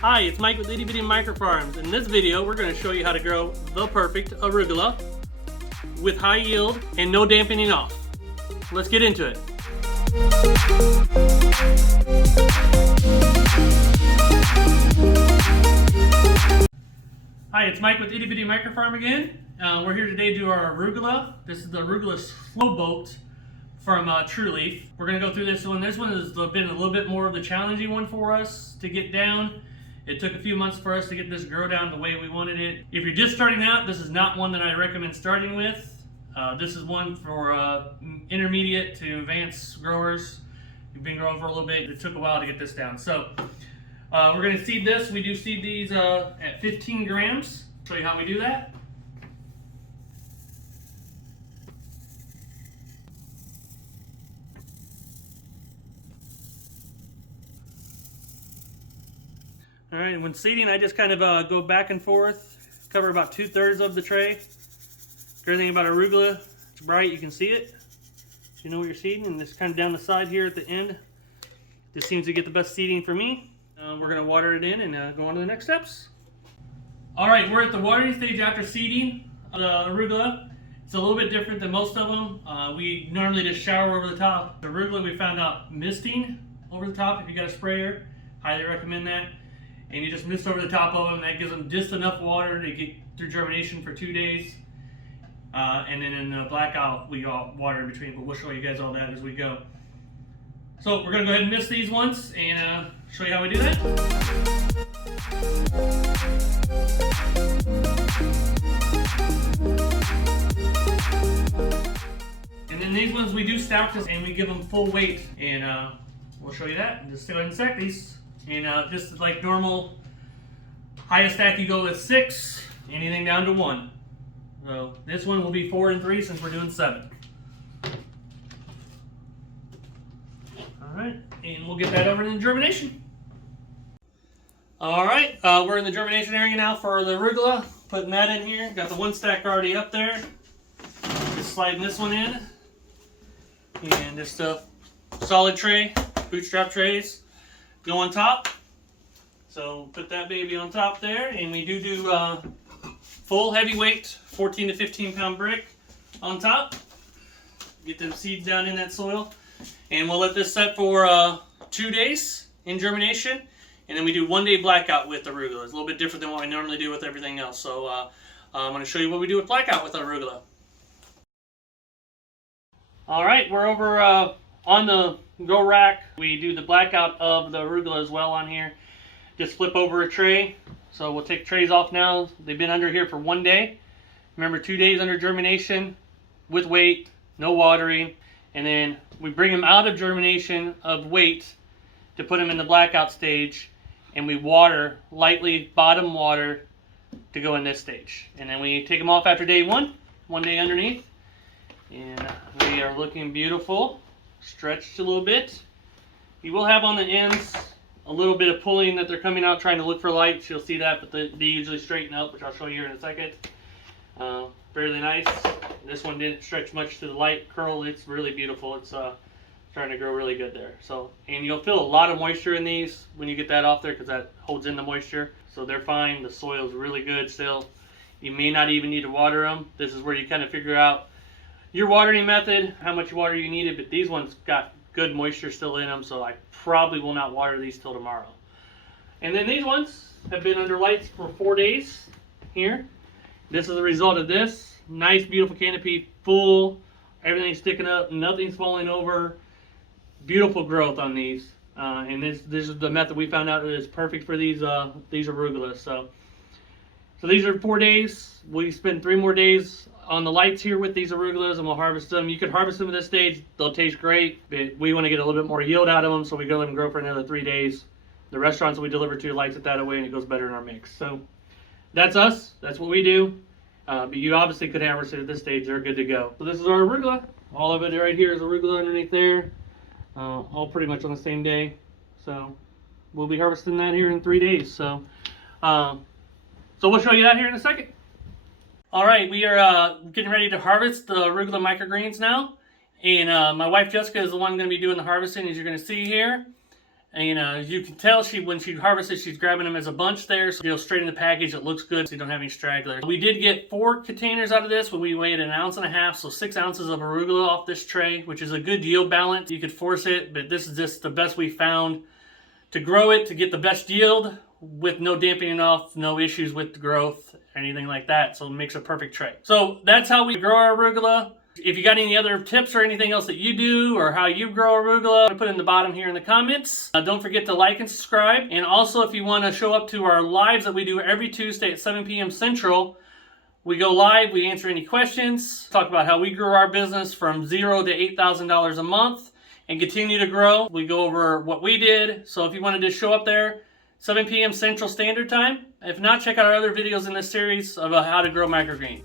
Hi, it's Mike with Itty Bitty Micro Farms. In this video, we're going to show you how to grow the perfect arugula with high yield and no dampening off. Let's get into it. Hi, it's Mike with Itty Bitty Micro Farm again. We're here today to do our arugula. This is the arugula slow boat from True Leaf. We're going to go through this one. This one has been a little bit more of the challenging one for us to get down. It took a few months for us to get this grow down the way we wanted it. If you're just starting out, this is not one that I recommend starting with. This is one for intermediate to advanced growers. You've been growing for a little bit. It took a while to get this down. So we're going to seed this. We do seed these at 15 grams. Show you how we do that. All right, when seeding, I just kind of go back and forth, cover about 2/3 of the tray. Great thing about arugula, it's bright, you can see it. So you know what you're seeding, and this kind of down the side here at the end. This seems to get the best seeding for me. We're going to water it in and go on to the next steps. All right, we're at the watering stage after seeding the arugula. It's a little bit different than most of them. We normally just shower over the top. The arugula, we found out misting over the top if you got a sprayer. Highly recommend that. And you just mist over the top of them. That gives them just enough water to get through germination for 2 days. And then in the Blackout, we all water in between, but we'll show you guys all that as we go. So we're gonna go ahead and mist these once and show you how we do that. And then these ones we do stack this and we give them full weight, and we'll show you that. Just go ahead and stack these. And just like normal, highest stack you go with 6, anything down to 1. So this one will be 4 and 3 since we're doing 7. All right, and we'll get that over in the germination. All right, we're in the germination area now for the arugula. Putting that in here. Got the 1 stack already up there. Just sliding this one in. And just a solid tray, bootstrap trays. Go on top. So put that baby on top there, and we do full heavyweight 14 to 15 pound brick on top. Get them seeds down in that soil, and we'll let this set for 2 days in germination, and then we do 1 day blackout with arugula. It's a little bit different than what I normally do with everything else. So I'm going to show you what we do with blackout with arugula. All right, we're over on the grow rack. We do the blackout of the arugula as well on here. Just flip over a tray. So we'll take trays off now. They've been under here for 1 day. Remember, 2 days under germination with weight, no watering. And then we bring them out of germination of weight to put them in the blackout stage, and we water, lightly bottom water, to go in this stage. And then we take them off after day 1 day underneath. And they are looking beautiful. Stretched a little bit. You will have on the ends a little bit of pulling that they're coming out trying to look for light. You'll see that, but they usually straighten up, which I'll show you here in a second. Fairly nice. This one didn't stretch much to the light curl. It's really beautiful. It's starting to grow really good there. So, and you'll feel a lot of moisture in these when you get that off there, because that holds in the moisture. So they're fine. The soil's really good still. You may not even need to water them. This is where you kind of figure out your watering method, how much water you needed, but these ones got good moisture still in them, so I probably will not water these till tomorrow. And then these ones have been under lights for 4 days here. This is the result of this. Nice, beautiful canopy, full, everything's sticking up, nothing's falling over. Beautiful growth on these. And this is the method we found out that is perfect for these arugulas. So these are 4 days. We spend 3 more days on the lights here with these arugulas, and we'll harvest them. You could harvest them at this stage. They'll taste great, but we want to get a little bit more yield out of them, so we go let them grow for another 3 days. The restaurants we deliver to lights it that away, and it goes better in our mix. So that's us. That's what we do. But you obviously could harvest it at this stage. They're good to go. So this is our arugula. All of it right here is arugula underneath there. All pretty much on the same day. So we'll be harvesting that here in 3 days. So we'll show you that here in a second. All right, we are getting ready to harvest the Arugula Microgreens now. And my wife Jessica is the one going to be doing the harvesting, as you're going to see here. And as you can tell, when she harvests it, she's grabbing them as a bunch there. So straight in the package, it looks good so you don't have any stragglers. We did get 4 containers out of this when we weighed 1.5 ounces, so 6 ounces of arugula off this tray, which is a good yield balance. You could force it, but this is just the best we found to grow it, to get the best yield with no dampening off, no issues with the growth, anything like that. So it makes a perfect tray. So that's how we grow our arugula. If you got any other tips or anything else that you do or how you grow arugula, put it in the bottom here in the comments. Don't forget to like and subscribe. And also, if you want to show up to our lives that we do every Tuesday at 7 p.m. Central, we go live, we answer any questions, talk about how we grew our business from $0 to $8,000 a month and continue to grow. We go over what we did. So if you wanted to show up there, 7 p.m. Central Standard Time. If not, check out our other videos in this series about how to grow microgreens.